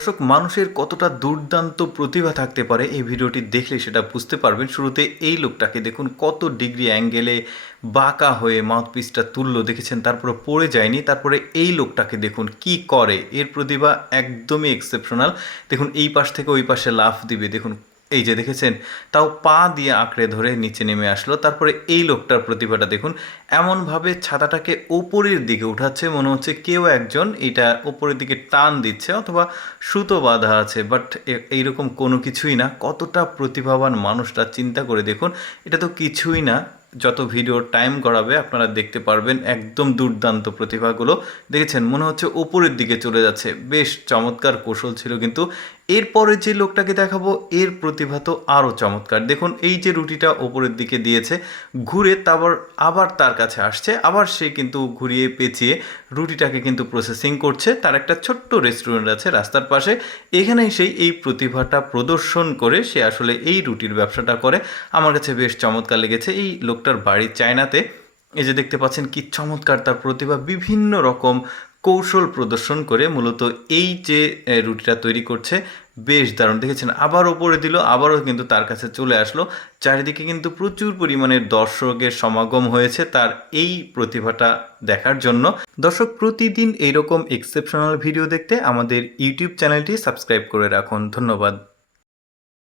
দর্শক মানুষের কতটা দুর্দান্ত প্রতিভা থাকতে পারে এই ভিডিওটি দেখলে সেটা বুঝতে পারবেন। শুরুতে এই লোকটাকে দেখুন কত ডিগ্রি অ্যাঙ্গেলে বাঁকা হয়ে মাউথপিসটা তুললো দেখেছেন, তারপরে পড়ে যায়নি। তারপরে এই লোকটাকে দেখুন কি করে, এর প্রতিভা একদমই এক্সেপশনাল। দেখুন এই পাশ থেকে ওই পাশে লাফ দিবে, দেখুন এই যে দেখেছেন, তাও পা দিয়ে আঁকড়ে ধরে নিচে নেমে আসলো। তারপরে এই লোকটার প্রতিভাটা দেখুন, এমনভাবে ছাতাটাকে ওপরের দিকে উঠাচ্ছে, মনে হচ্ছে কেউ একজন এটা ওপরের দিকে টান দিচ্ছে অথবা সুতো বাঁধা আছে, বাট এইরকম কোনো কিছুই না। কতটা প্রতিভাবান মানুষটা, চিন্তা করে দেখুন। এটা তো কিছুই না, যত ভিডিও টাইম গড়াবে আপনারা দেখতে পারবেন। একদম দুর্দান্ত প্রতিভাগুলো দেখেছেন, মনে হচ্ছে ওপরের দিকে চলে যাচ্ছে। বেশ চমৎকার কৌশল ছিল। কিন্তু এরপরে যে লোকটাকে দেখাবো এর প্রতিভা তো আরও চমৎকার। দেখুন এই যে রুটিটা ওপরের দিকে দিয়েছে, ঘুরে তারপর আবার তার কাছে আসছে, আবার সে কিন্তু ঘুরিয়ে পেঁচিয়ে রুটিটাকে কিন্তু প্রসেসিং করছে। তার একটা ছোট্ট রেস্টুরেন্ট আছে রাস্তার পাশে, এখানে সেই এই প্রতিভাটা প্রদর্শন করে সে আসলে এই রুটির ব্যবসাটা করে। আমার কাছে বেশ চমৎকার লেগেছে। এই লোকটার বাড়ি চায়নাতে। এই যে দেখতে পাচ্ছেন কি চমৎকার তার প্রতিভা, বিভিন্ন রকম কৌশল প্রদর্শন করে মূলত এই যে রুটিটা তৈরি করছে। বেশ দারুণ দেখেছেন, আবার ওপরে দিল, আবারও কিন্তু তার কাছে চলে আসলো। চারিদিকে কিন্তু প্রচুর পরিমাণে দর্শকের সমাগম হয়েছে তার এই প্রতিভাটা দেখার জন্য। দর্শক প্রতিদিন এইরকম এক্সেপশনাল ভিডিও দেখতে আমাদের ইউটিউব চ্যানেলটি সাবস্ক্রাইব করে রাখুন। ধন্যবাদ।